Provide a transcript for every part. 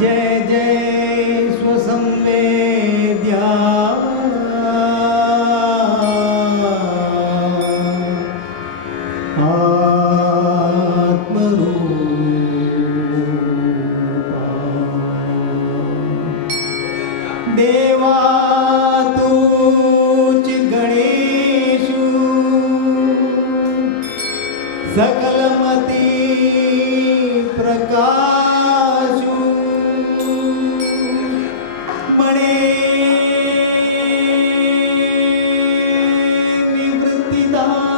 जय जय स्वसंवेद्या आत्मरूपा देवा तूच गणेशु सकलमती प्रकाशु मणे निवृत्तिदारु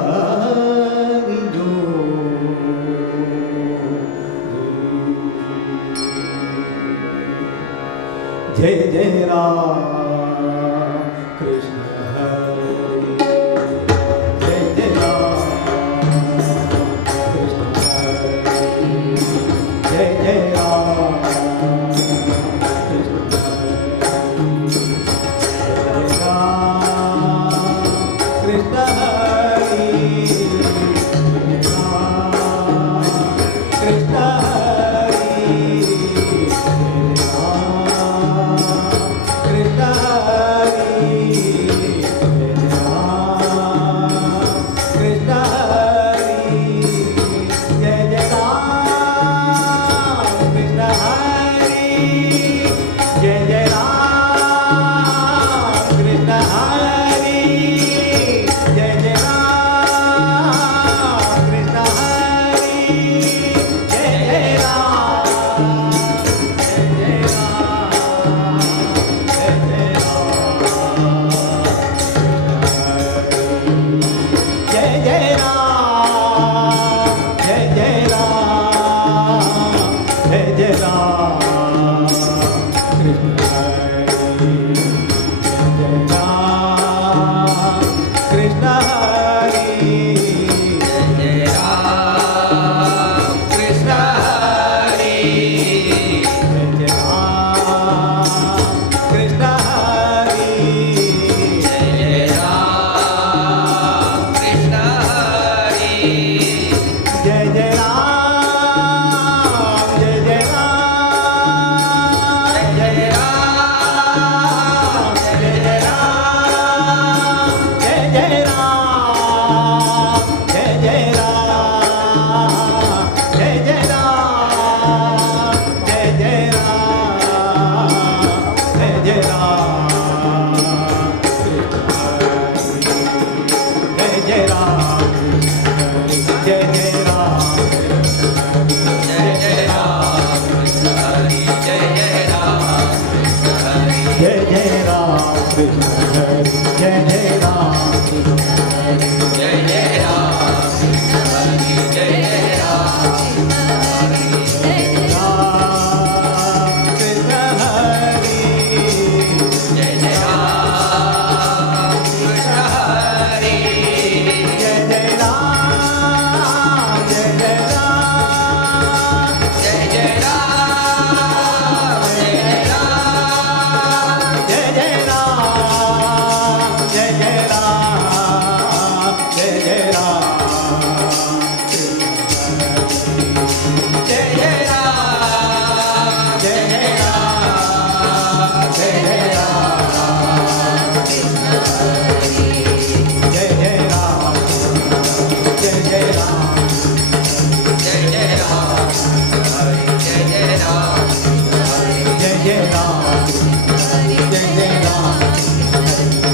अवधारी जो जय जय राम कृष्ण हरे जय जय राम कृष्ण हरे जय जय राम कृष्ण हरे Krishna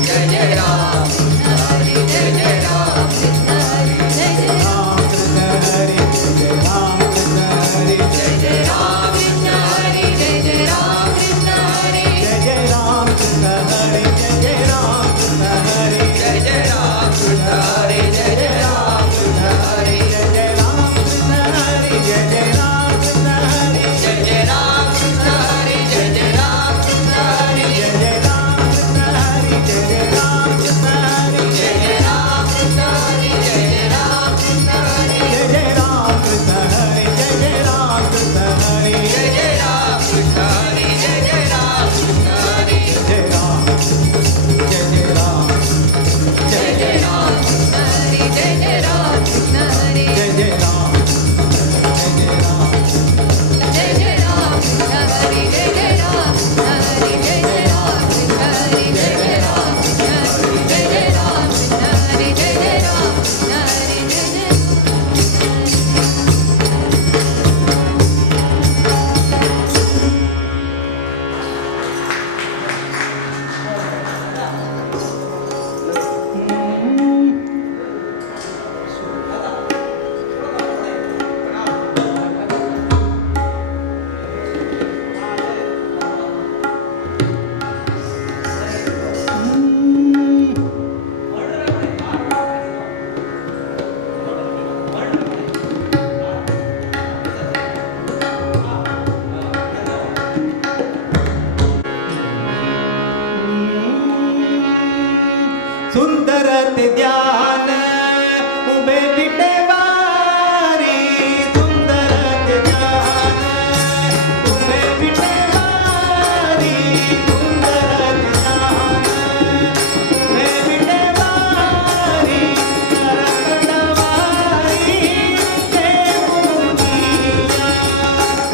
Jai Jai Ram, Hare Jai Jai Ram, ध्यान उभे विटेवारी सुंदर ते ध्यान उभे विटेवारी सुंदर ते ध्यान उभे विटेवारी करकटवारी देऊनिया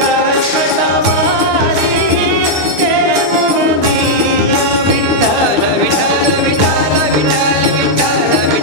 करकटवारी देऊनिया विठ्ठल विठ्ठल विठ्ठल विठ्ठल विठ्ठल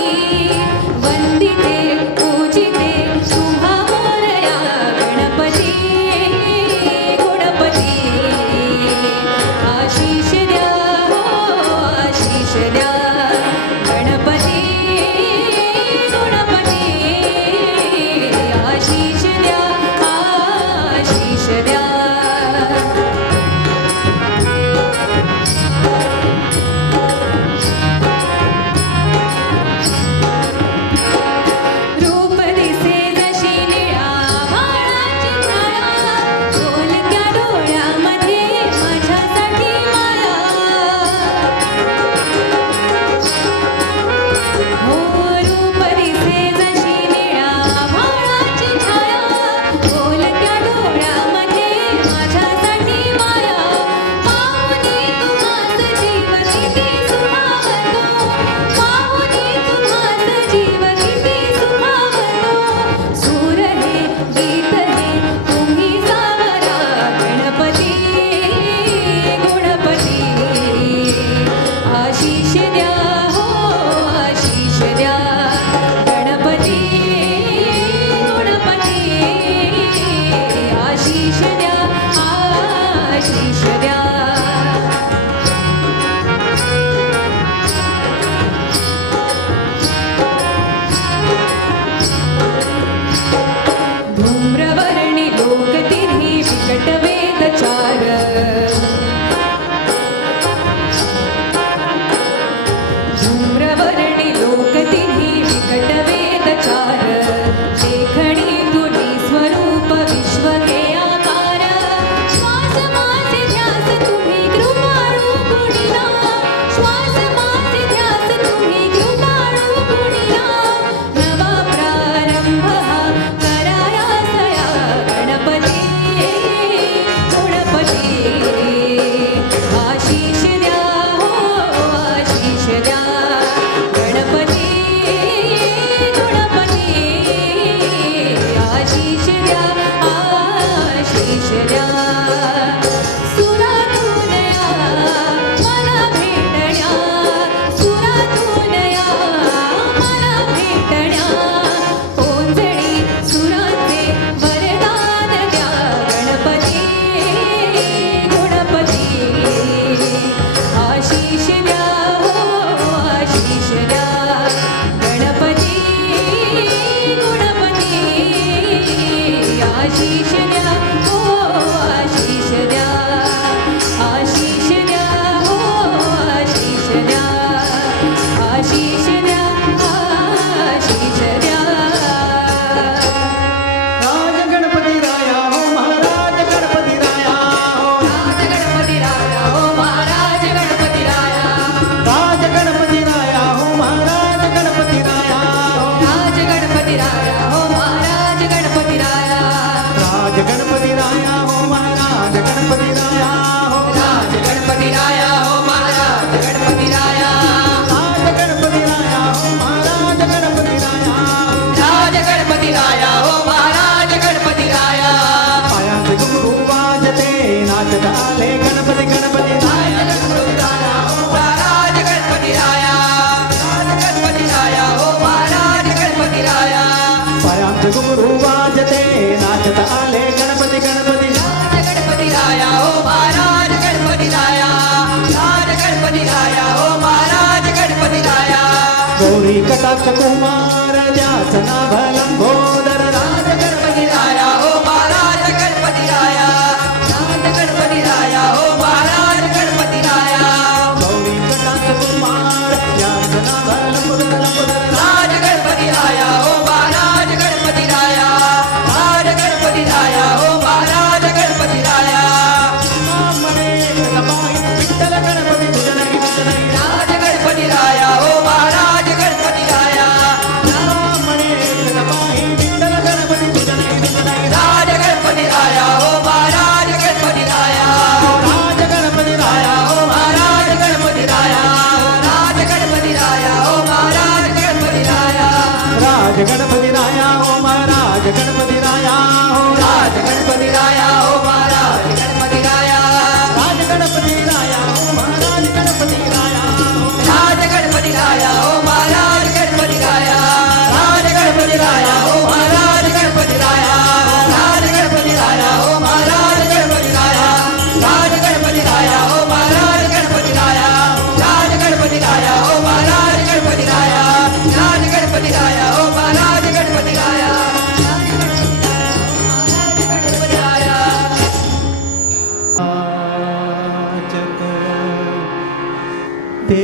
घुंगरू वाजते नाचत आले गणपती गणपती राज गणपती राया ओ महाराज गणपती राया राज गणपती राया ओ महाराज गणपती राया गौरी कटाक्ष कुमार ज्याच नाभ लंबोदर राज गणपती राया ओ महाराज गणपती राया राज गणपती राया ओ महाराज गणपती राया गौरी कटाक्ष कुमार ज्याच नाभ लंबोदर लंबोदर राज गणपती राया ओ महाराज गणपती राया राज गणपती राया ओ महाराज गणपती राया म्हणे लबाई विठ्ठल गणपती तुझ्या नाही तुझ्या नाही राज गणपती राया ओ महाराज गणपती राया म्हणे लबाई विठ्ठल गणपती तुझ्या नाही तुझ्या नाही राज गणपती राया ओ महाराज गणपती राया राज गणपती राया ओ महाराज गणपती राया राज गणपती राया ओ महाराज गणपती राया राज गणपती राया ओ महाराज गणपती राया हो राज गणपती राया ओ महाराज गणपती राया राज गणपती राया ओ महाराज गणपती राया हो राज गणपती राया ओ महाराज गणपती राया राज गणपती राया ओ महाराज गणपती राया राज गणपती राया ओ महाराज गणपती राया राज गणपती राया ओ महाराज गणपती राया राज गणपती राया ओ महाराज गणपती राया राज गणपती राया ओ महाराज गणपती राया गणपती राया याचक ते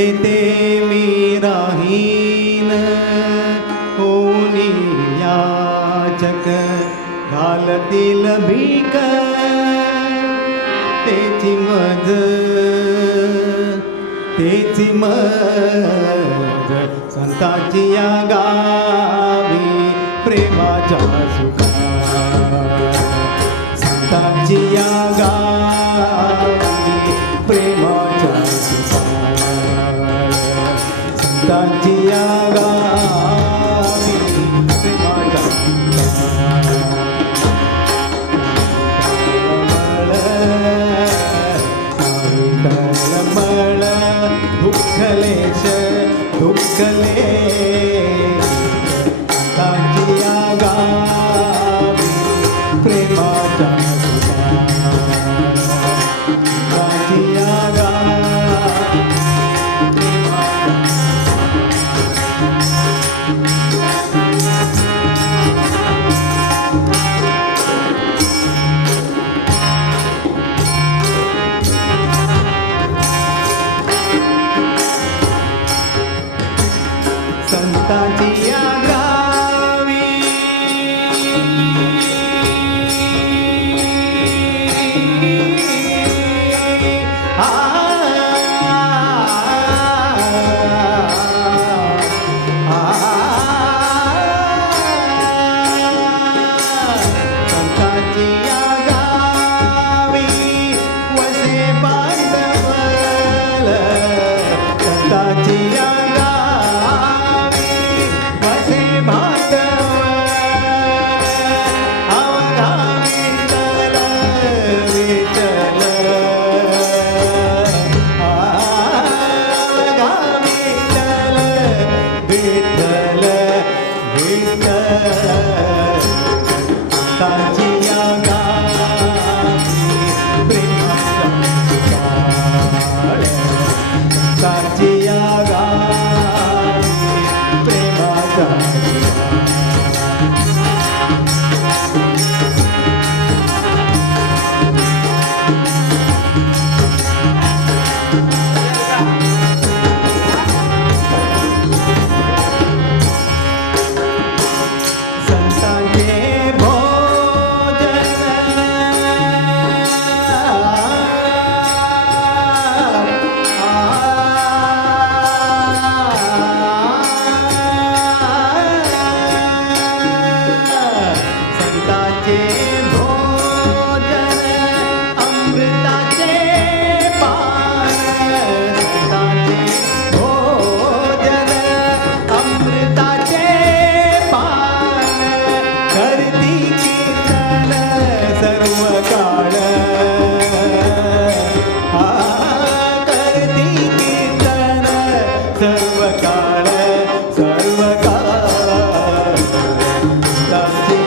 मी राहीन होनी याचक घालतील भीक तेची मज संताची या गावी प्रेमाच्या सुखा संताची या गावी प्रेमाच्या सुखार संताची या गावी प्रेमाच्या सुखार मळ दुःखलेश दुःखले संताची या गावी प्रेमाच्या संताची या गावी संताची या गावी वसे बांधवल संताची या गावी वसे बांधवल अवघा विठ्ठल विठ्ठल अवघा विठ्ठल विठ्ठल विठ्ठल संताची या गावी प्रेमाच्या सुखार संताची या गावी प्रेमाच्या संतांचे भोजन संतांचे भोजन अमृताचे पान संतांचे भोजन अमृताचे पान करती कीर्तन सर्व काळ करती कीर्तन सर्व काळ संतांची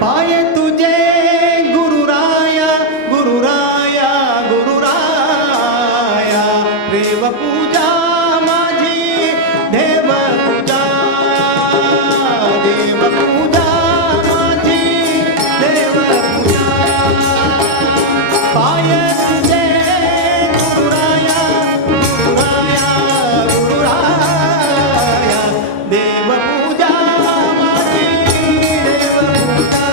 पाय तुझे गुरुराया गुरुराया गुरुराया देव पूजा माझी देव पूजा देव पूजा माझी देव पूजा पाय तुझे गुरुराया गुरुराया गुरुराया देव पूजा माझी देव पूजा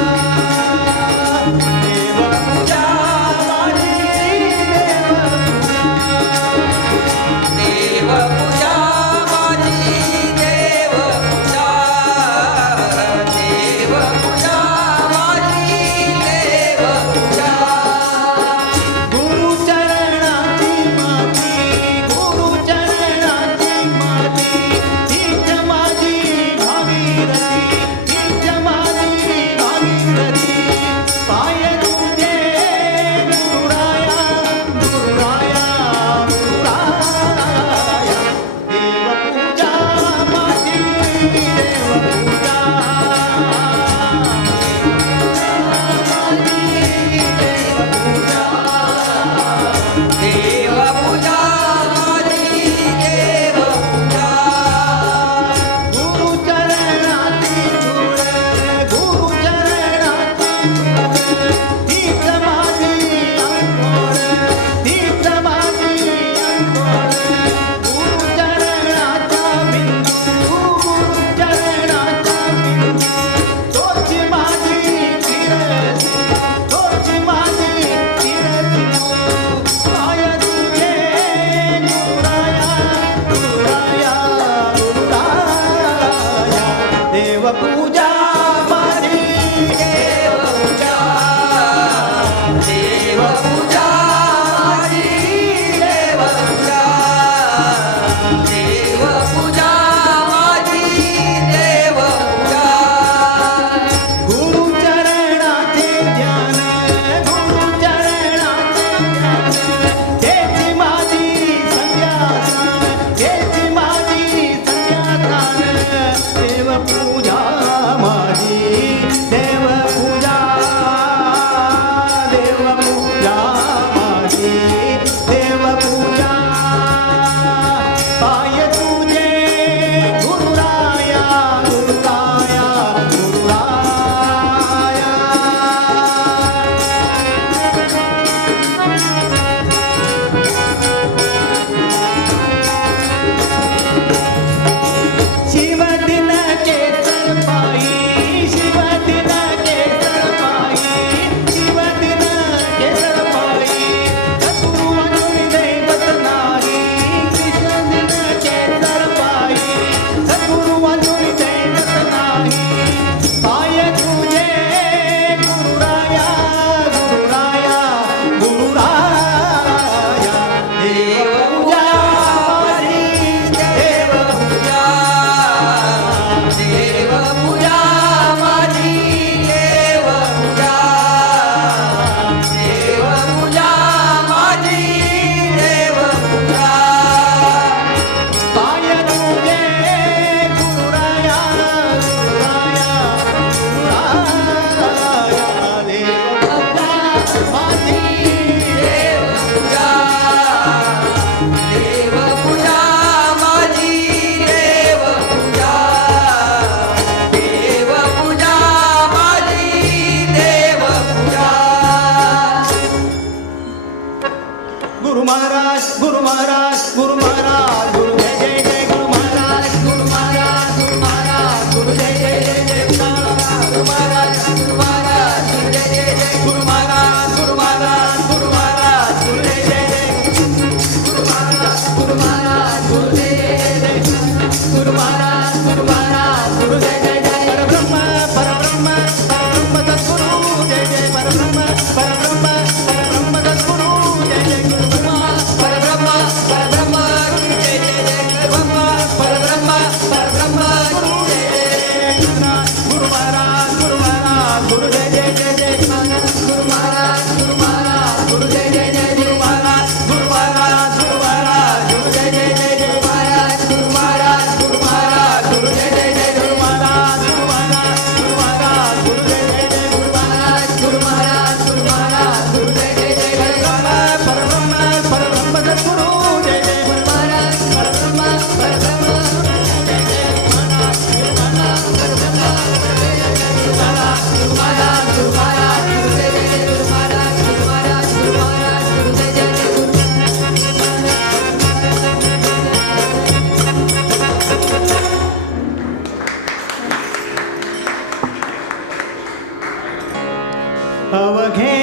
अवघे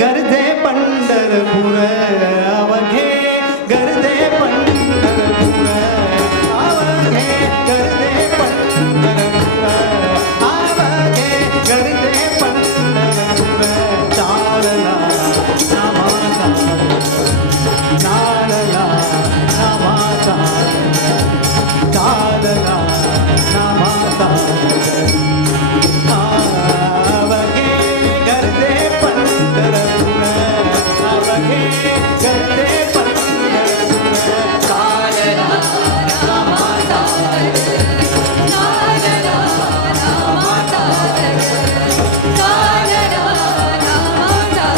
गर्दे पंढरपूर अवघे गर्दे पंढरपूर अवघे गर्दे पंढरपूर अवघे गर्दे पंढरपूर चालला नामाचा चालला नामाचा चालला नामाचा अवघे गर्दे पंढरपूर अवघे गर्दे पंढरपूर चालला नामाचा चालला नामाचा चालला नामाचा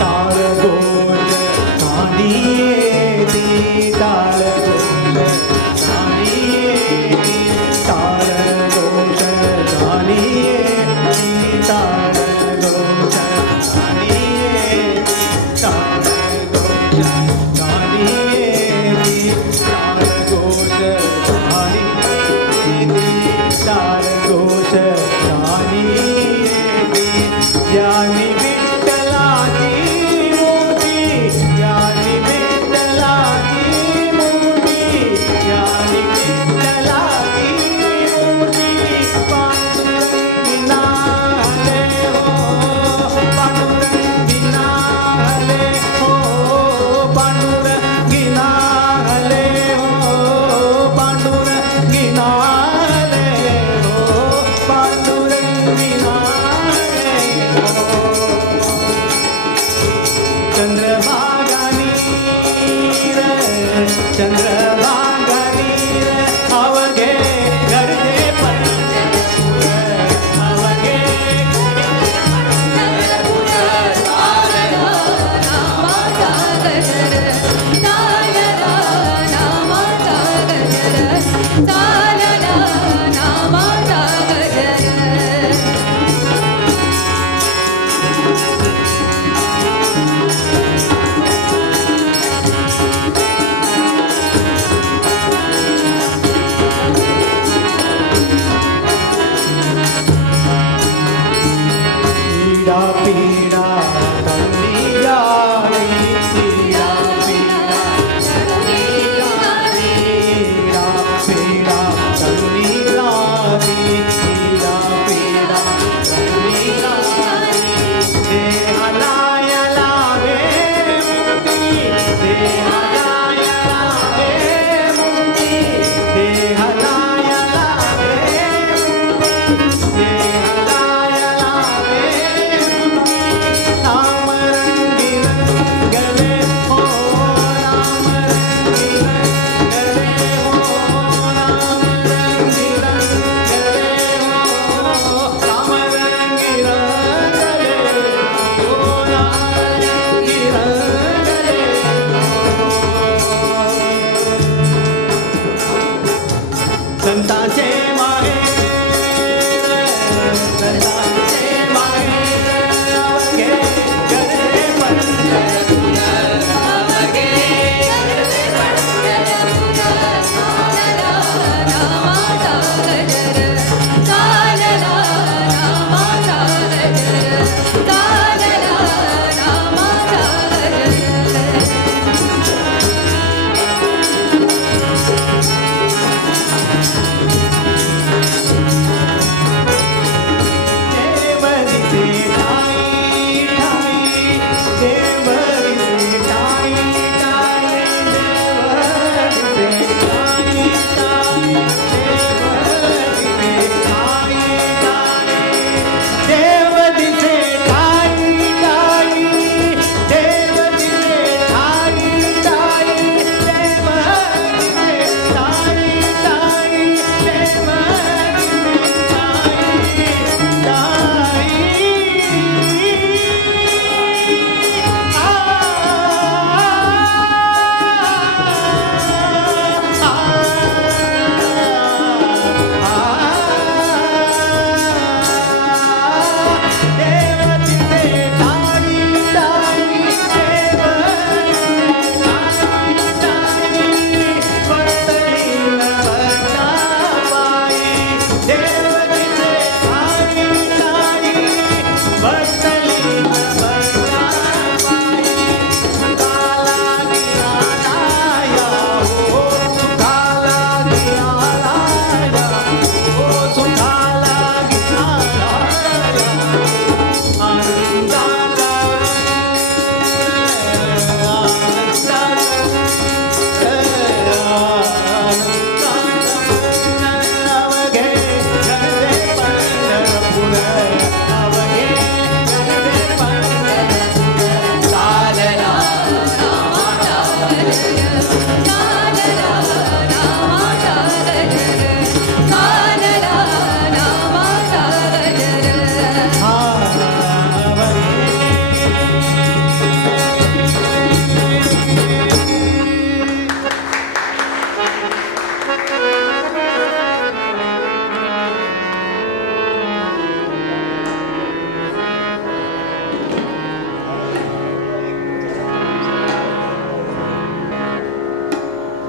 टाळ गोड गाणी येती टाळ गोड गाणी येती टाळ गोड गाणी येती टाळ गोड गाणी येती टाळ गोड गाणी येती टाळ गोड गाणी येती टाळ गोड गाणी येती ज्यानी विठ्ठलाची मूर्ती ज्यानी विठ्ठलाची मूर्ती ज्यानी विठ्ठलाची मूर्ती पांडुरंगी नाले हो पांडुरंगी नाले हो पांडुरंगी नाले हो पांडुरंगी नाले हो पांडुरंगी नाले हो चंद्रभागा नीर चंद्रभागा नीर अवघे गर्दे पंढरपूर अवघे पीडा पीडा करुणी जावी पीडा पीडा पीडा पीडा करुणी जावी पीडा पीडा करुणी जावी देहालाय लावे मुक्ती देहालाय लावे मुक्ती देहालाय लावे मुक्ती देहालाय लावे राम रंगी रंगले हो राम रंगी रंगले हो राम रंगी रंगले हो राम रंगी रंगले हो राम रंगी रंगले संतांचे माहेर संतांचे माहेर अवघे गर्दे पंढरपूर अवघे हे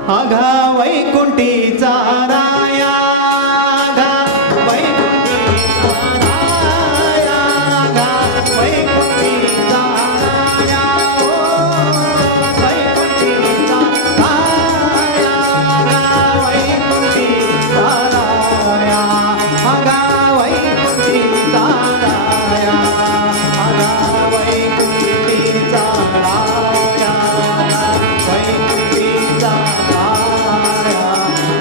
आघा वैकुंठीचा राया आघा वैकुंठीचा राया आघा वैकुंठीचा राया ओ वैकुंठीचा राया आघा वैकुंठीचा राया आघा वैकुंठीचा राया आघा वैकुंठीचा राया वैकुंठीचा राया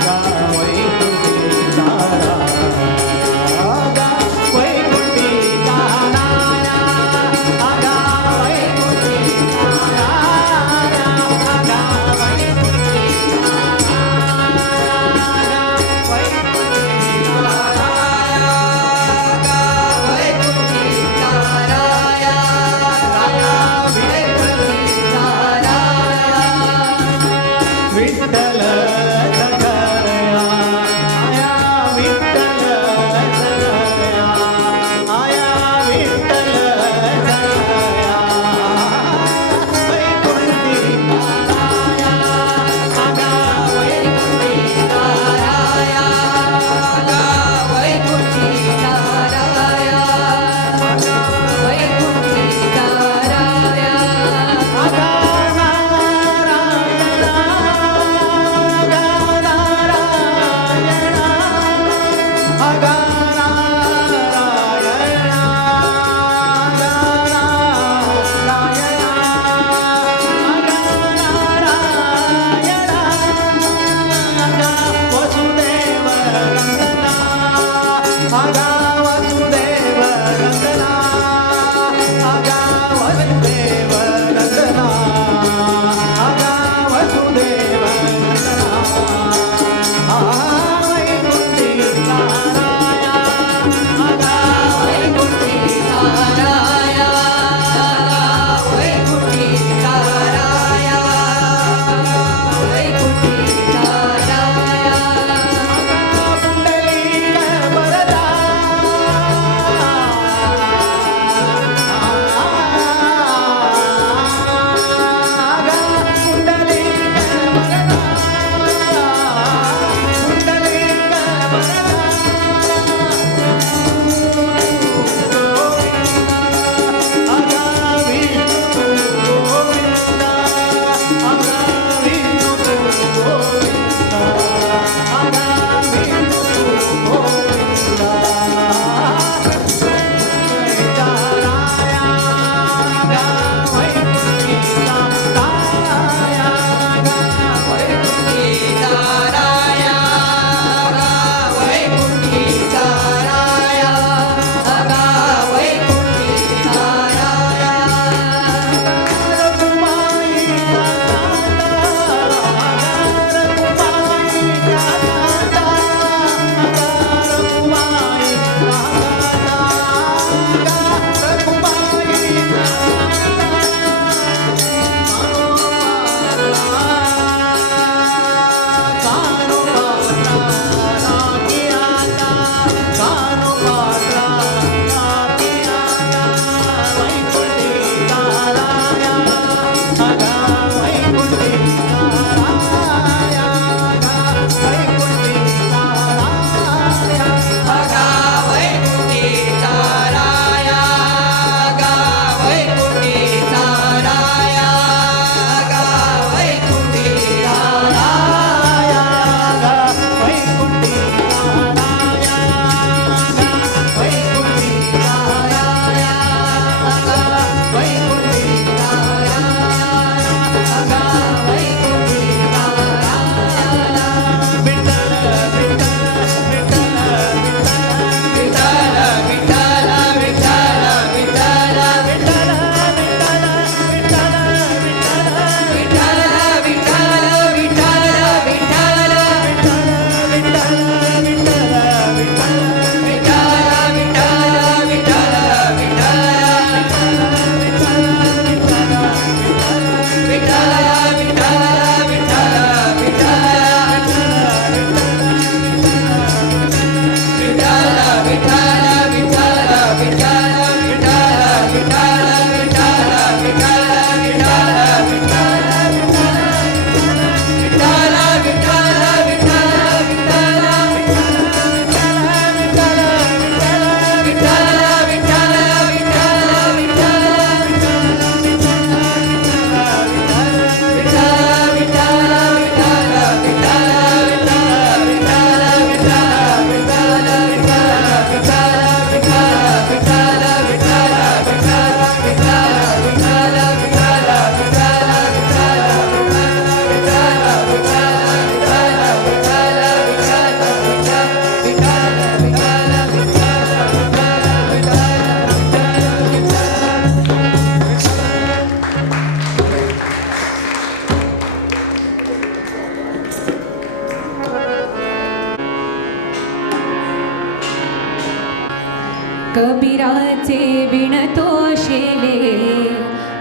कबीराचे विणतो शेले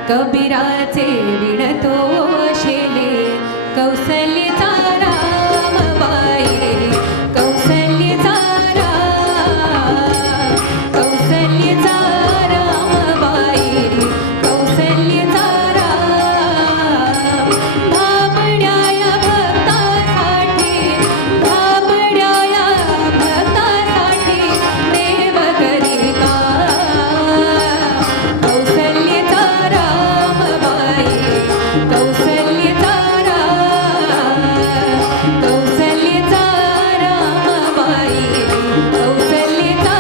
कबीराचे विणतो शेले कौसल्याचा रामबाई कौसल्याचा कौसल्याचा रामबाई कौसल्याचा राम भाबड्या या भक्तासाठी भाबड्या या भक्तासाठी देव करिता कौसल्याचा रामबाई कौसल्याचा कौसल्याचा रामबाई कौसल्याचा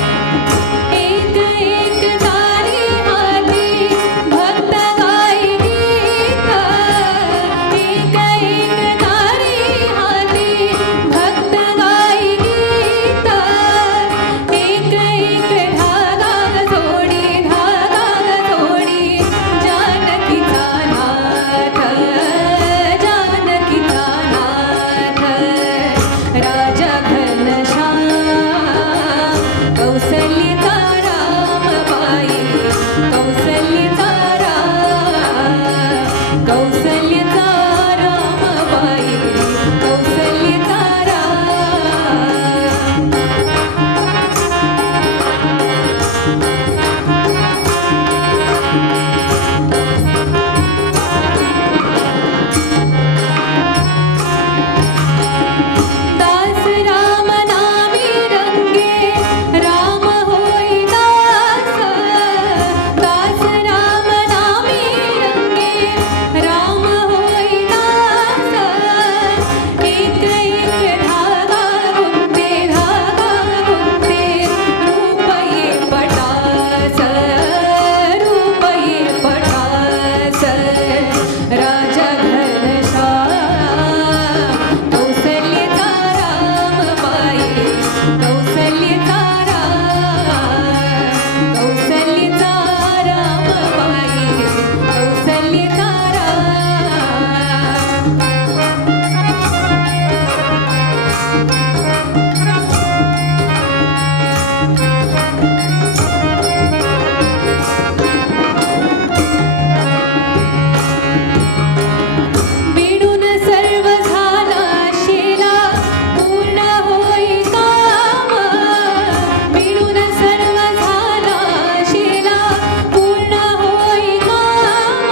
एक एक तारी हाती भक्त गाई गीत एक एक तारी हाती भक्त गाई गीत एक एक धागा जोडी जानकीचा नाथ जानकीचा नाथ राजा घनश्याम कौसल्याचा रामबाई कौसल्याचा कौसल्याचा रामबाई कौसल्याचा दास राम नामी रंगे राम होई दास दास राम नामी रंगे राम होई दास एक एक धागा गुंते रुपये पटास रुपये पटास राजा घनश्याम कौसल्याचा रामबाई कौसल्याचा कौसल्याचा रामबाई कौसल्याचा बिडून सर्व झाला शेला पूर्ण होई काम बिडून सर्व झाला शेला पूर्ण होई काम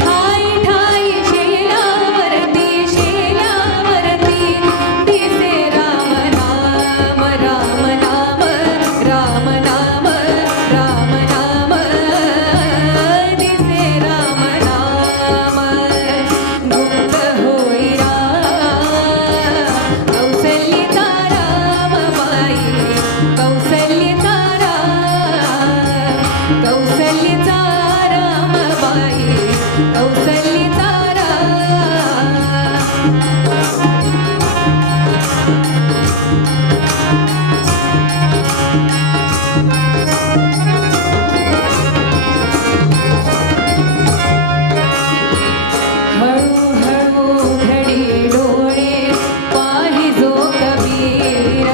ठाई ठाई शेलावरती दिसे राम नाम राम नाम राम नाम राम नाम दिसे राम नाम गुप्त होई कौसल्याचा रामबाई कौसल्याचा कौसल्याचा रामबाई कौसल्याचा हळू हळू घडी डोळे पाहिजो कबीर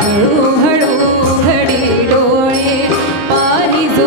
हळू हळू घडी डोळे पाहिजो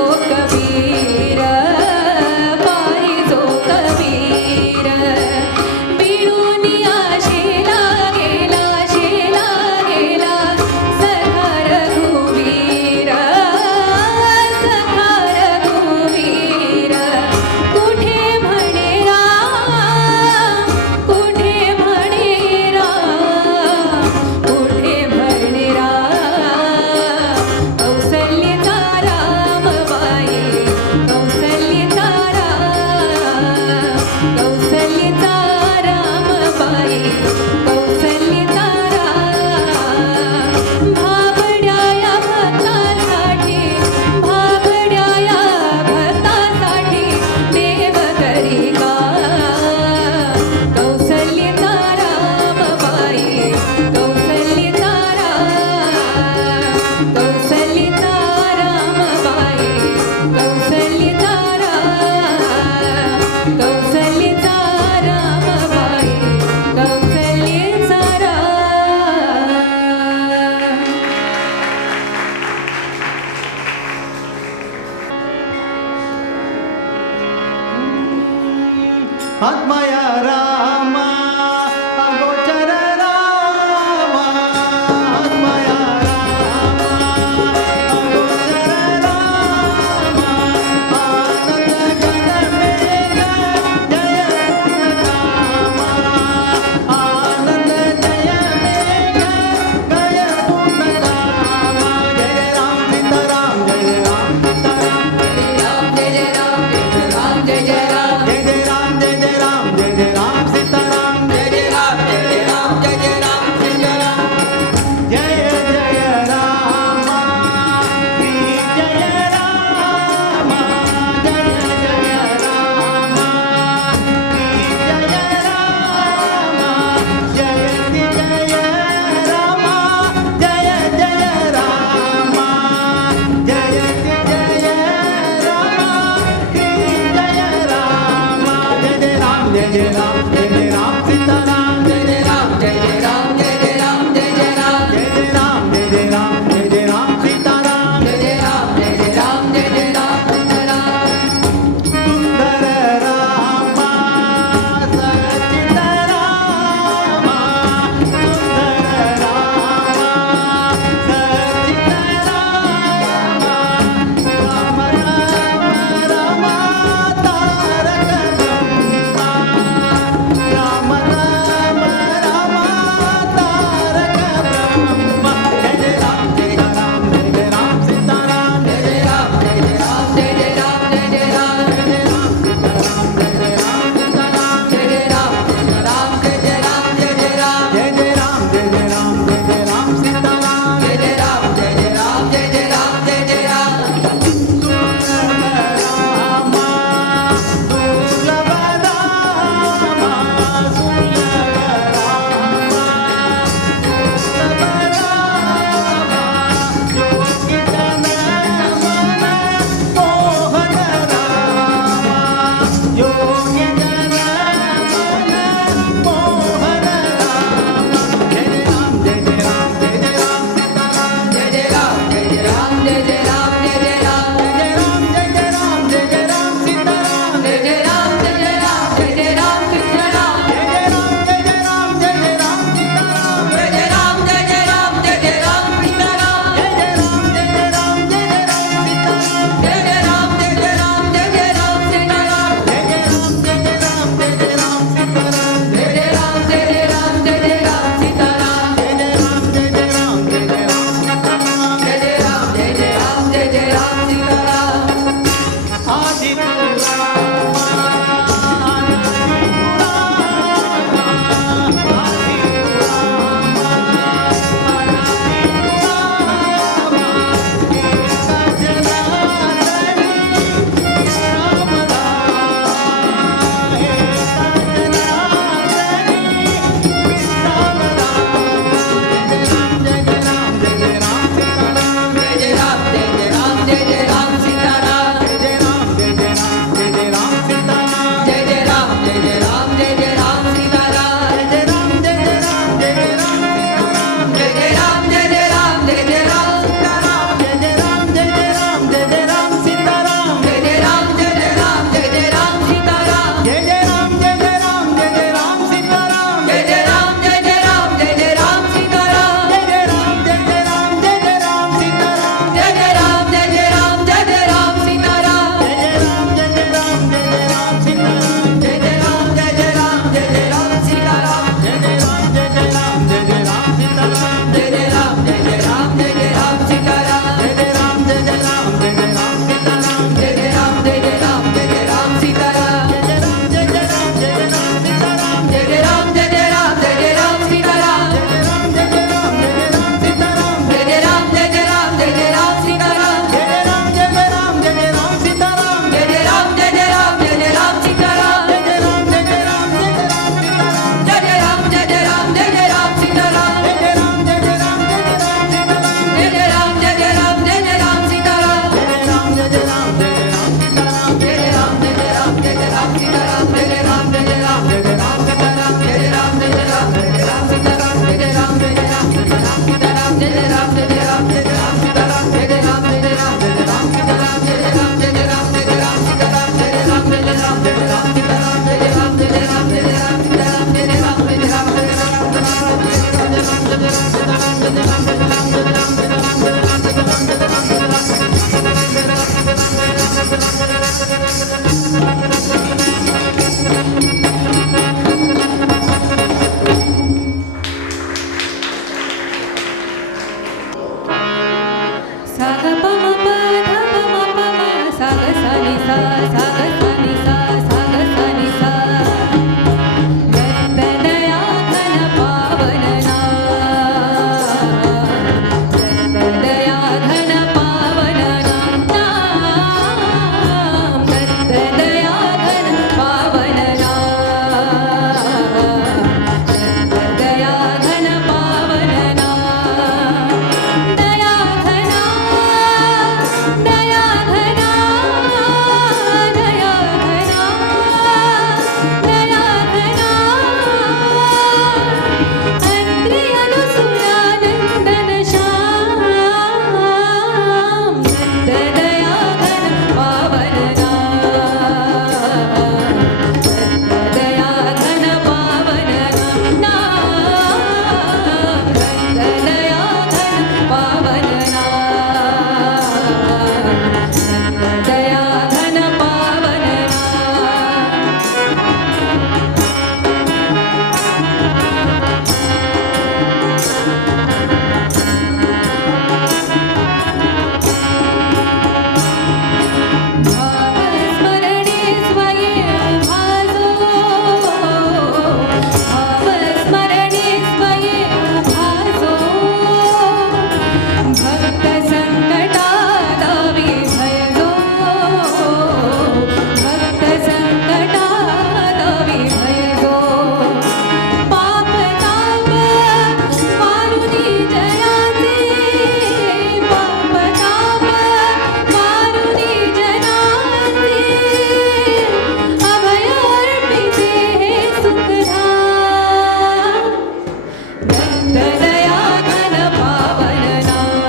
दया घन पावन नाम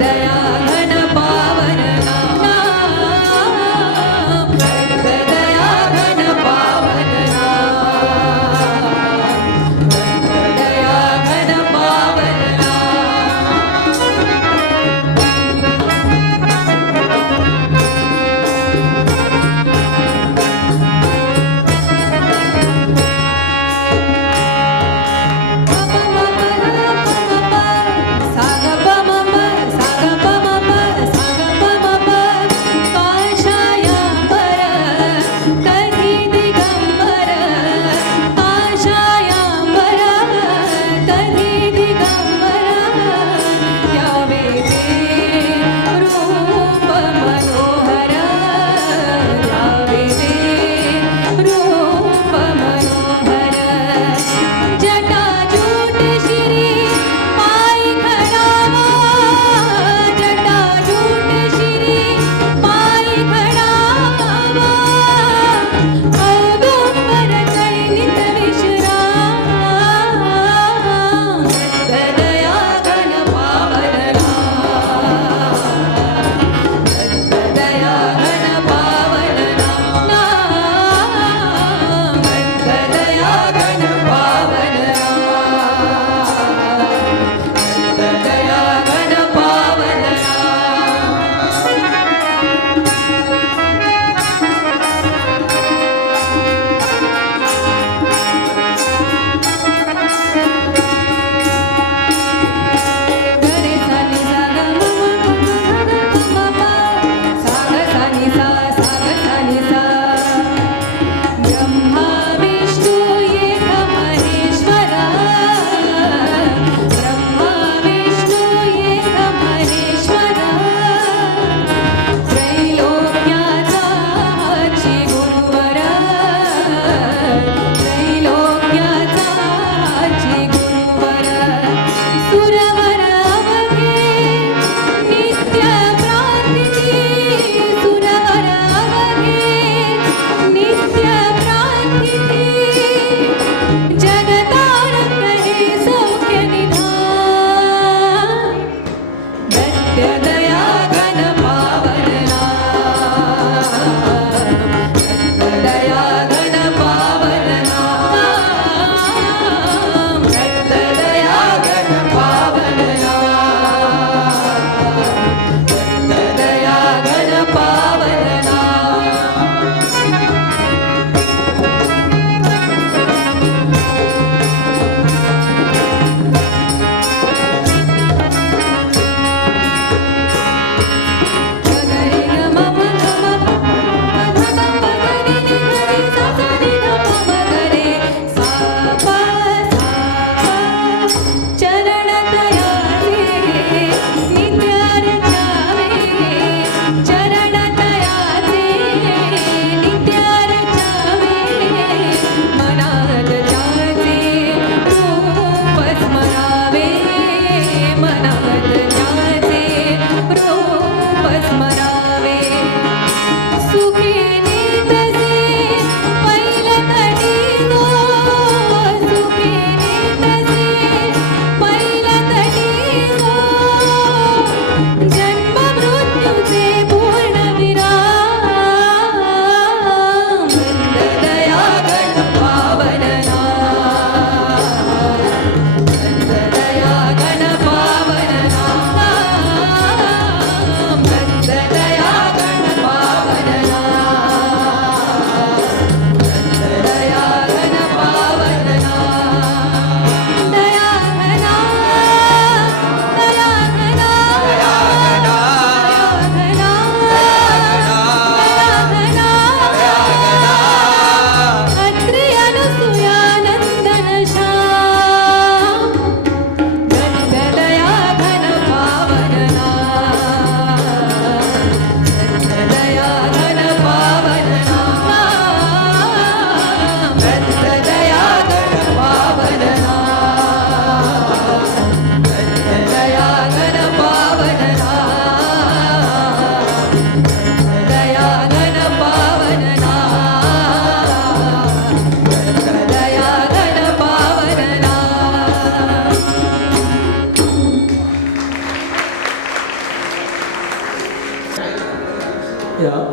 दया घन पावन नाम दया घन पावन नाम दया घन पावन नाम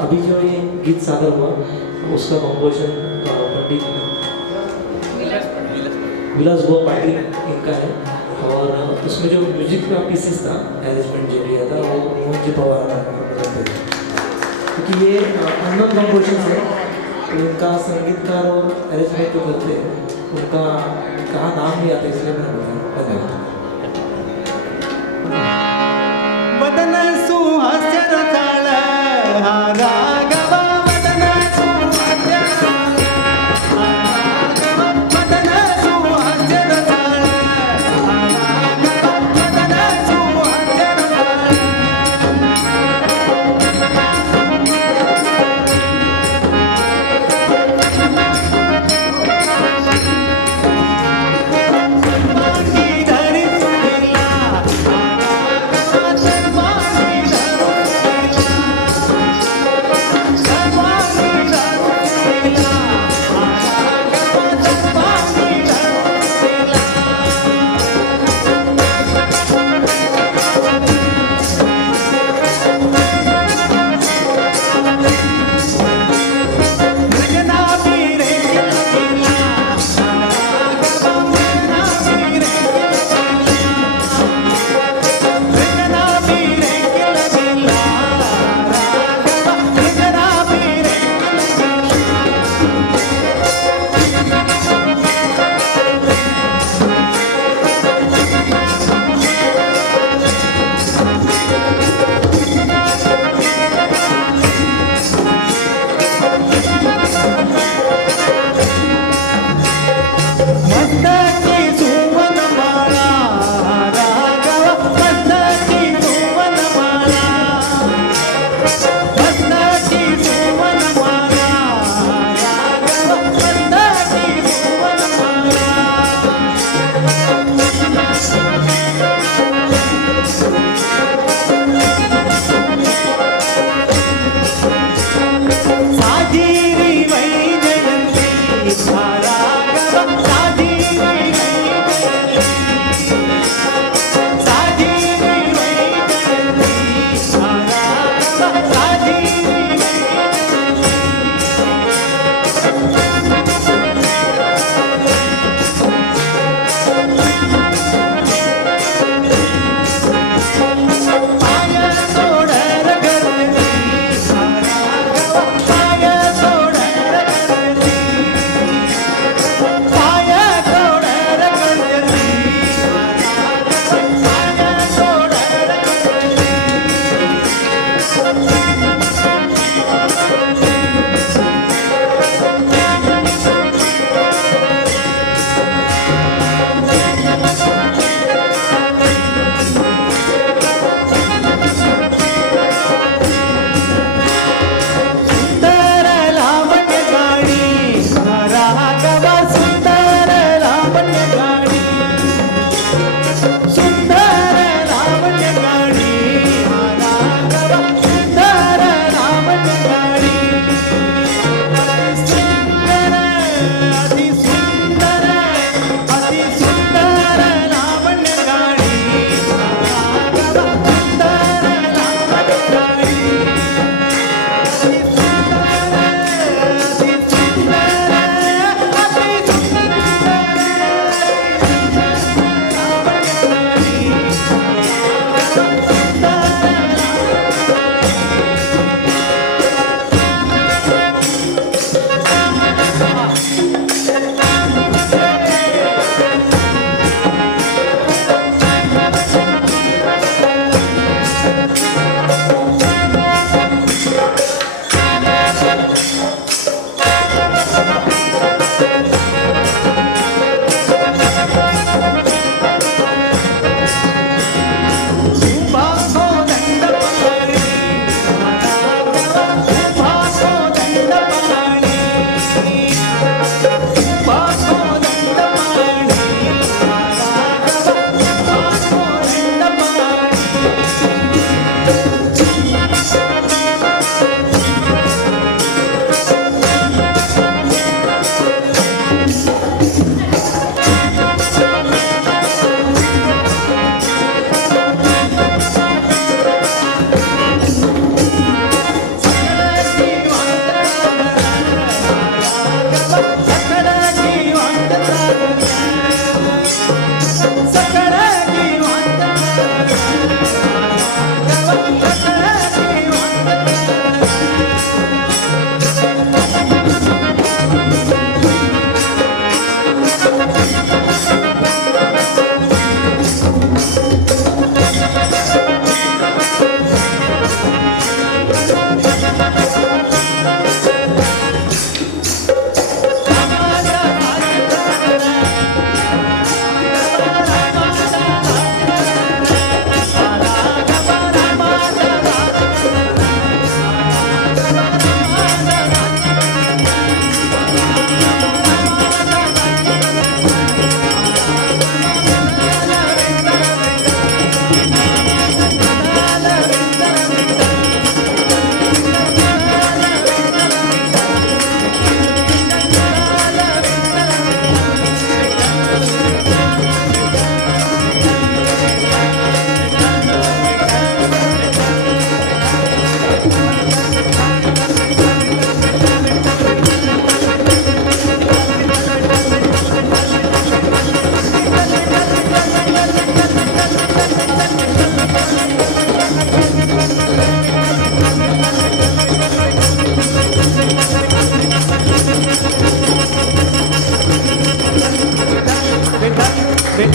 अभी जो ये गीत सादर हुआ उसका कंपोजिशन पंडित विलास बुआ पाटिल इनका है और उसमें जो म्यूजिक का पीसेस था अरेंजमेंट जो किया था वो मोहन जी पवार थे क्योंकि ये अननोन कंपोजिशन है तो इनका संगीतकार और अरेंजमेंट जो करते हैं उनका कहाँ नाम नहीं आता इसलिए मैंने बताया वदन सुहास्य रसाळ हा राघव वदन सुहास्य रसाळ हा राघव वदन सुहास्य रसाळ हा राघव वदन सुहास्य रसाळ मांगी धरी सुरेला हा राघव मांगी धरी सुरेला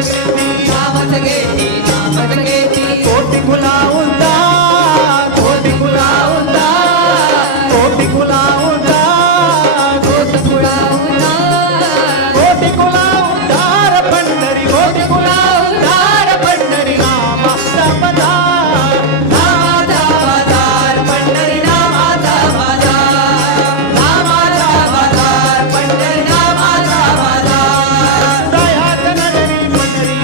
नामच घेती नामच घेती कोटी कुलाउंदा कोटी कुलाउंदा कोटी कुलाउंदा गोत कुळाउंदा कोटी कुलाउंदार पंढरी कोटी कुलाउंदार पंढरी नामाचा पदार नामाचा बाजार पंढरी नामाचा बाजार नामाचा बाजार पंढरी नामाचा बाजार दयात नगरी पंढरी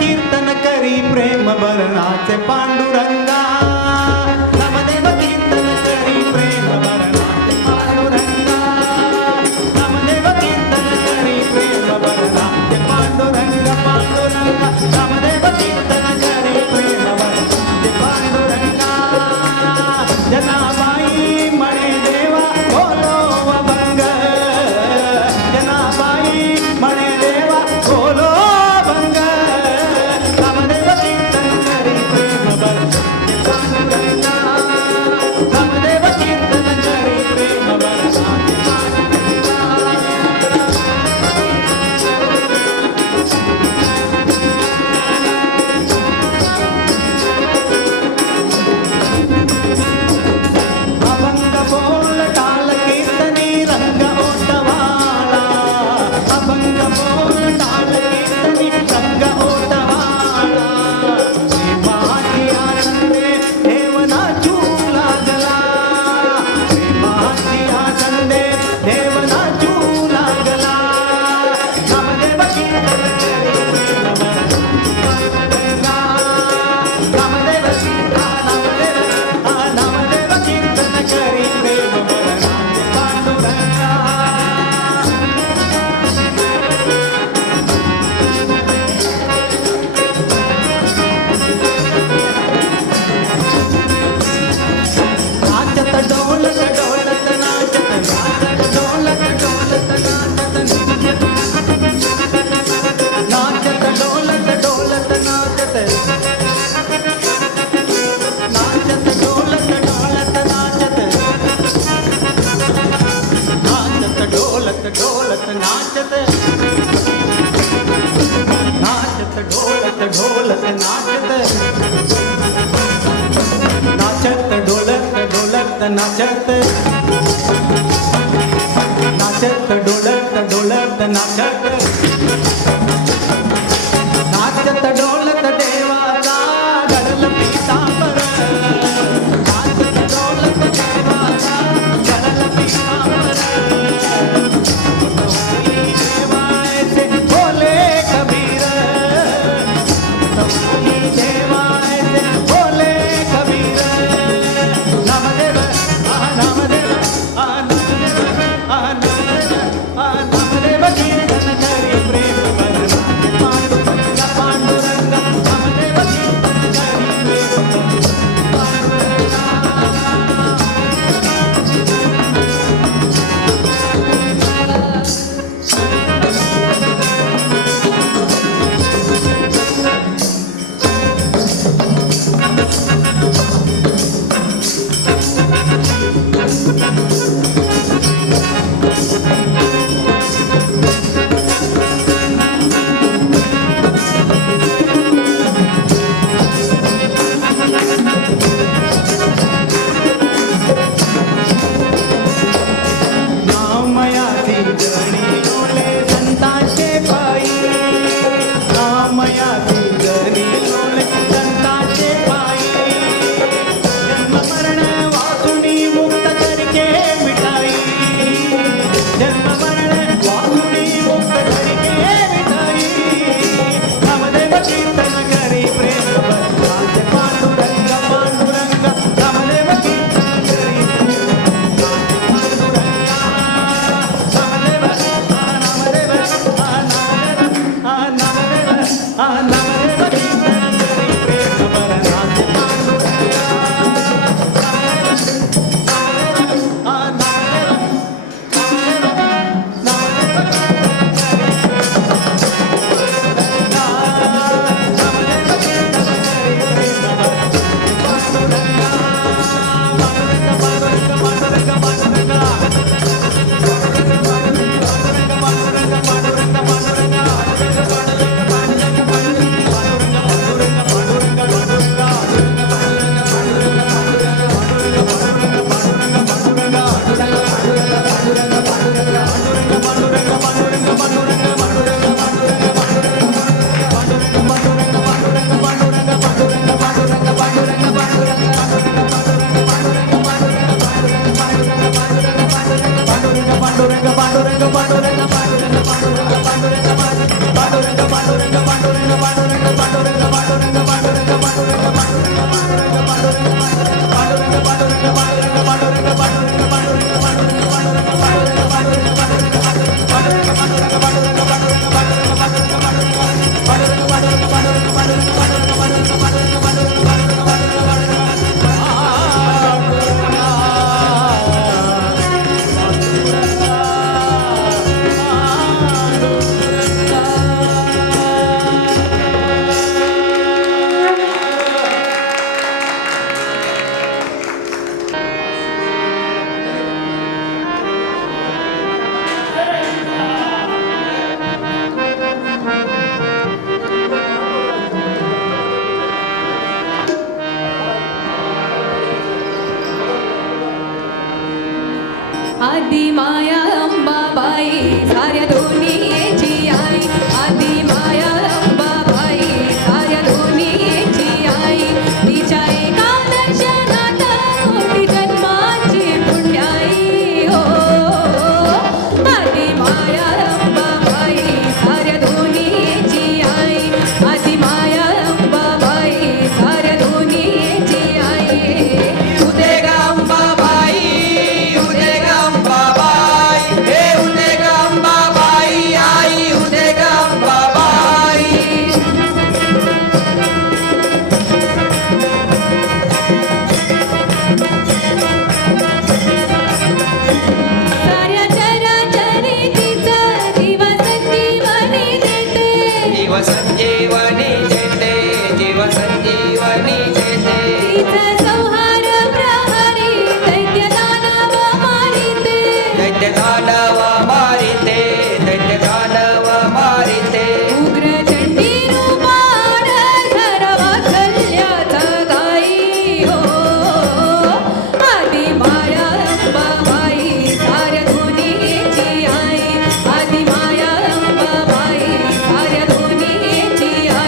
कीर्तन करी प्रेम भरनाचे पांडुरंगा नामदेव कीर्तन करी प्रेम भरनाचे पांडुरंगा नामदेव कीर्तन करी प्रेम भरनाचे पांडुरंगा पांडुरंगा नामदेव कीर्तन करी प्रेम भरनाचे पांडुरंगा जनाबाई म्हणे देवा बोलो भंग जनाबाई म्हणे देवा बोलो भंग नामदेव कीर्तन करी प्रेम भरनाचे पांडुरंगा नामदेव कीर्तन करी प्रेम भरनाचे पांडुरंगा अभंग बोल टाल कीर्तनी रंग ओटवाळा अभंग बोल टाल कीर्तनी रंग ओटवाळा प्रेमाची आनंदे देवना चू लागला प्रेमाची आनंदे देवना चू लागला नामदेव कीर्तन करी प्रेम भरनाचे नामदेव नामदेव कीर्तन करी प्रेम भरनाचे पांडुरंगा नाचत डोलत डोलत नाचत नाचत डोलत डोलत नाचत डोलत डोलत नाचत नाचत डोलत डोलत नाचत नाचत डोलत डोलत नाचत नाचत डोलत डोलत नाचत नाचत डोलत डोलत नाचत नाचत डोलत डोलत नाचत नाचत डोलत देवाचा घडल पीतांबर नाचत डोलत देवाचा घडल पीतांबर देवाचे बोले कबीर देवाचे बोले कबीर नामदेव नामदेव नामदेव नामदेव कीर्तन करी प्रेम भरनाचे पांडुरंगा पांडुरंगा नामदेव कीर्तन करी प्रेम भरनाचे नामयाची जणी लोले संतांचे पायी नामयाची जणी लोले संतांचे पायी जन्म मरण वासुनी मुक्त करके मिटाई जन्म मरण वासुनी मुक्त करके मिटाई नामदेव कीर्तन करी प्रेम भरनाचे पांडुरंगा पांडुरंगा नामदेव कीर्तन करी नामदेव कीर्तन करी प्रेम भरनाचे पांडुरंगा आदि माया अंबाबाई साऱ्या दोन्हीची आई आदि माया अंबाबाई साऱ्या दोन्हीची आई तिच्या एका दर्शनात कोटी जन्माची पुण्याई हो आदि माया अंबाबाई साऱ्या दोन्हीची आई आदि माया अंबाबाई साऱ्या दोन्हीची आई उदे ग अंबाबाई उदे ग अंबाबाई हे उदे ग अंबाबाई आई उदे ग अंबाबाई साऱ्या चराचरी तिचा जीव संजीवनी देते जीव संजीवनी देते जीव संजीवनी देते तिचा संहार प्रहरी दैत्य दानव मारिते दैत्य दानव मारिते दैत्य दानव मारिते उग्र चंडी रूपार सर्व कल्याचा गाई हो आदि माया अंबाबाई साऱ्या दोन्हीची आई आदि माया अंबाबाई साऱ्या दोन्हीची आई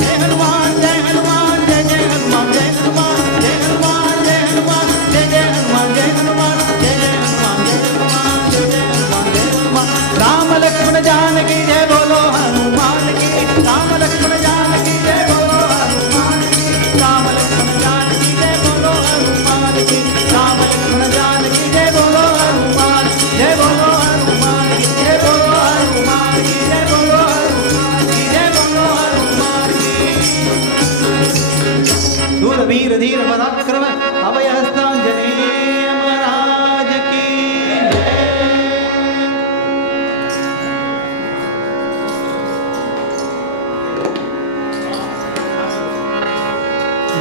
जय हनुमान जय हनुमान जय जय हनुमान जय हनुमान जय हनुमान जय हनुमान जय जय हनुमान जय हनुमान जय जय हनुमान जय हनुमान जय जय हनुमान जय हनुमान राम लक्ष्मण जानकी जय बोलो हनुमान की राम लक्ष्मण जानकी जय बोलो हनुमान की राम लक्ष्मण जानकी जय बोलो हनुमान की राम लक्ष्मण जानकी जय बोलो हनुमान जय बोलो हनुमान की जय बोलो हनुमान की जय बोलो हनुमान की जय बोलो हनुमान की दूरवीर धीर पराक्रम अभय हस्तांजनेय महाराज की जय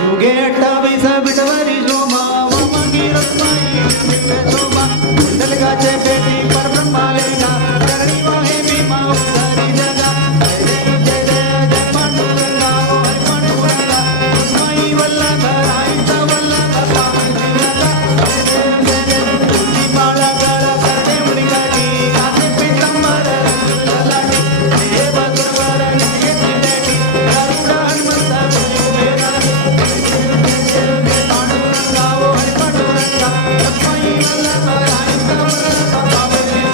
युगे 28 बिटवरी शोभा वामगी रत्नाई दिव्य शोभा कुंडलकाचे पेटी पर ब्रह्मा वेगा करणी वाहे भीमा उद्धारी जगा जय जय जय जय पांडुरंगा ओ हरि पांडुरंगा रत्नाई वल्लभ रायचा वल्लभ पांडुरंगा जय जय जय जय तुझी माळा गळा करते मुनिगाडी आते पीतांबर रंगलाटी देव गुरुवर नियती बेटी करुणा हनुमंता तुझे मेरा पांडुरंगा ओ हरि पांडुरंगा रत्नाई वल्लभ रायचा वल्लभ पांडुरंगा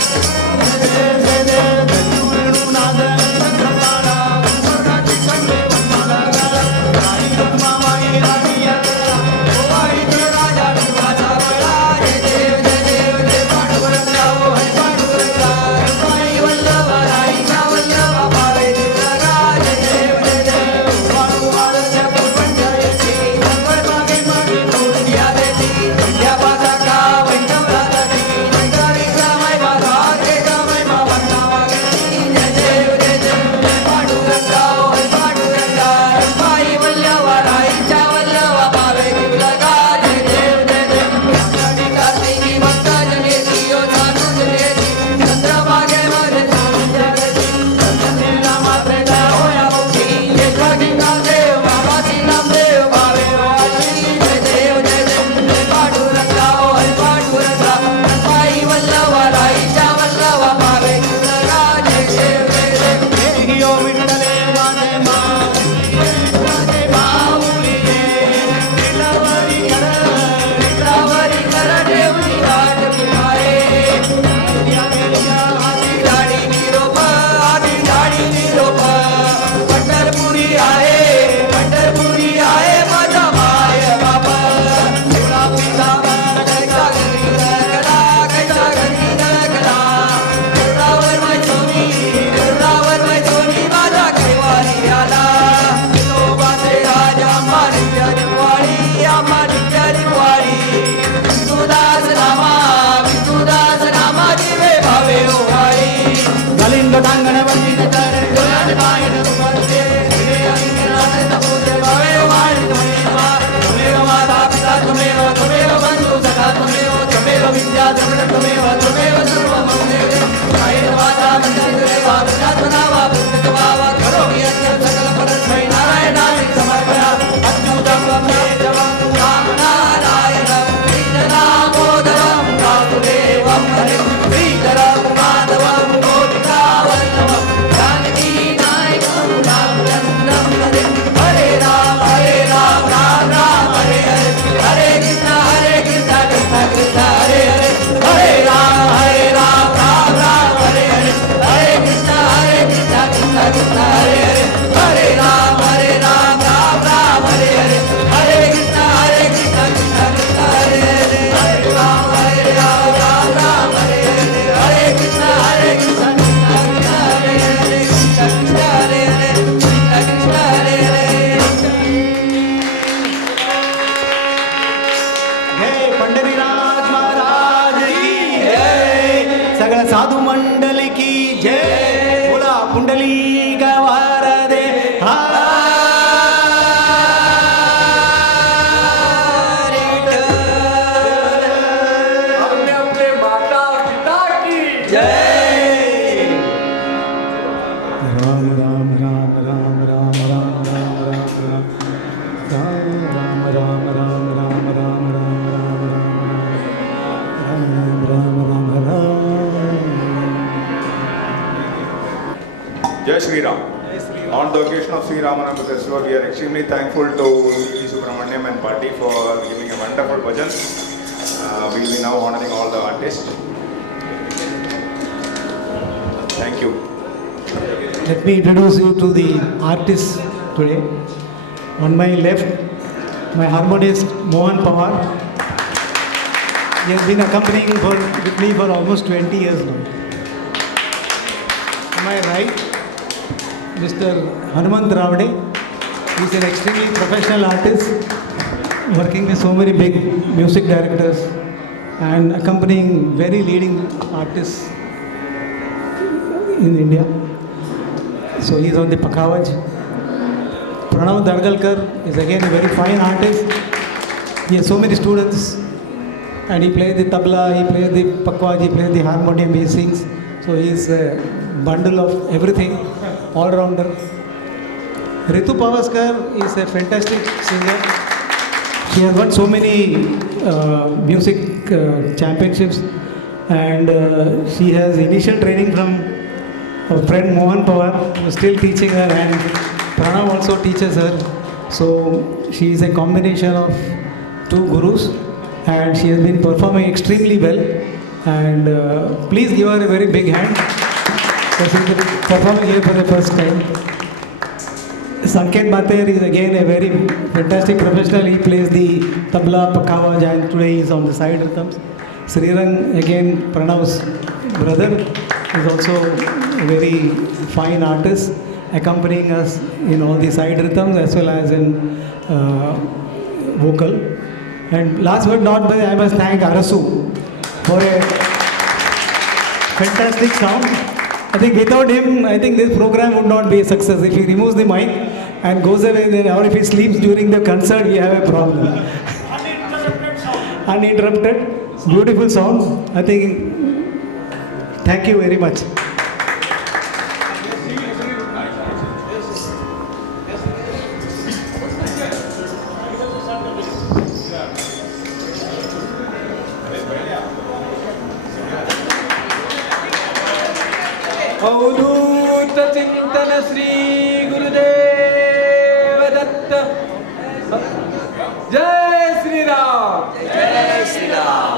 जय जय जय धनुर्नाद चंद्रपाला गुरुराजी कंडे वनमाला गाला आई ब्रह्मा माई राणी यात्रा ओ आई राजा विवाचा बळा जय देव जय देव जय पांडुरंगा ओ हरि पांडुरंगा रत्नाई वल्लभ रायचा वल्लभ पावे जगा जय देव जय देव वाळू वाळच्या पंचायती नंबर मागे मागे तोडल्या देती या बाजा का वैष्णव राजाची नंगारी कामाई बाजा के कामाई मा वंदा वागे जय देव जय देव जय पांडुरंगा ओ हरि पांडुरंगा रत्नाई वल्लभ रायचा वल्लभ पावे जगा जय देव जय देव आषाढी कार्तिकी भक्ता जनेती ओ साधू जनेती चंद्रभागे मध्ये तोडल्या देती चंद्रनेला मात्रे होया मुक्ती येठागी नामदेव बाबाची नामदेव भावे वाची जय देव जय देव जय पांडुरंगा ओ हरि पांडुरंगा रत्नाई वल्लभ रायचा वल्लभ पावे जगा जय देव जय देव हे ओ विठ्ठले माझे माऊली विठ्ठलावरी कर देवनी वाट पिहाळे आधी गाडी निरोप पंढरपुरी आहे माझा माय बाबा तुला पिता कैसा घरी कला गुरावर माय सोनी माझा कैवारी आला लोबाचे राजा मानित्या दिवाळी विष्णुदास नामा दिवे भावे ओवाळी गलिंग टांगण वंदित कर डोळ्यात पायन रुपते पूजे भावे ओवाळी तुमेव माता पिता तुमेव बंधू सखा तुमेव विद्या तुमेव सर्व ममेव माता मंदिरेवा प्रजात्मनावा पुण्यतमावा करोमि यज्ञ सकल परस्मै नारायणाय समर्पया अच्युतं जवं राम नारायण कृष्णदामोदरं वासुदेवं हरिं श्रीधरं माधवं गोपिकावल्लभं जानकीनायकं रामचन्द्रं हरिं हरे राम राम राम हरे हरे हरे कृष्ण कृष्ण कृष्ण हरे हरे हरे राम राम राम हरे हरे हरे कृष्ण कृष्ण कृष्ण हरे हरे हरे राम राम राम हरे हरे हरे कृष्ण कृष्ण कृष्ण हरे हरे हरे राम राम हरे हरे हरे कृष्ण कृष्ण कृष्ण हरे हरे कृष्ण हरे हरे कृष्ण कृष्ण हरे हरे जय पंढरीनाथ महाराज की जय सगळं साधू मंडली की जय बोला पुंडली गवार दे माता पिता की जय राम राम राम राम राम राम राम राम राम राम राम राम राम राम राम राम राम जय श्रीराम जय Shri On the occasion of Sri Ramanatha Festival, we are extremely thankful to C. Subramaniam and party for giving a wonderful bhajan. We will be now honoring all the artists. Thank you. Let me introduce you to the artists today. On my left, my harmonist Mohan Pawar. He has been accompanying with me for almost 20 years now. On my right, Mr. Hanumant Ravade. He is an extremely professional artist, working with so many big music directors and accompanying very leading artists in India. So he is on the Pakawaj. Pranav Dargalkar is again a very fine artist. He has so many students and he plays the tabla, he plays the Pakawaj, he plays the harmonium, he sings. So he is a bundle of everything, all-rounder. Ritu Pavaskar is a fantastic singer. She has won so many music championships and she has initial training from her friend Mohan Pawar, who is still teaching her, and Pranav also teaches her. So she is a combination of two gurus and she has been performing extremely well. And please give her a very big hand. She is performing here for the first time. Sanket Bater is again a very fantastic professional. He plays the tabla, pakawaj, and today he is on the side rhythms. Srirang, again Pranav's brother, is also a very fine artist, accompanying us in all the side rhythms as well as in vocal. And last but not least, I must thank Arasu for a fantastic sound. I think without him, I think this program would not be a success. If he removes the mic and goes away, then, or if he sleeps during the concert, we have a problem. Uninterrupted, beautiful sound. I think, thank you very much. Avadhoot चिंतन श्री गुरुदेव दत्त जय श्री राम जय श्री राम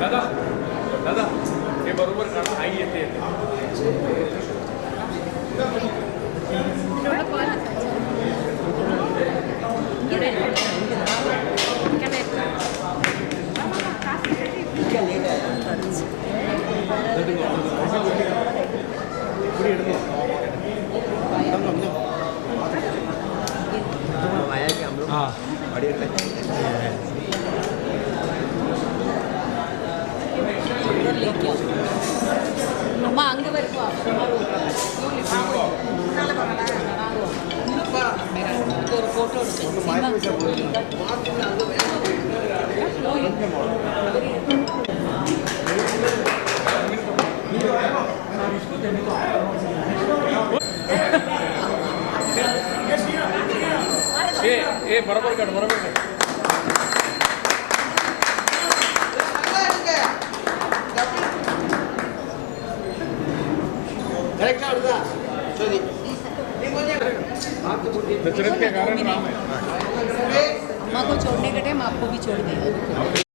दादा हे बरोबर कारण आई येते அம்மா அங்க வரைக்கும் ஒரு போட்டோ ए बरोबर कर अम्मा को छोड़ने का टाइम आपको भी छोड़ देगा।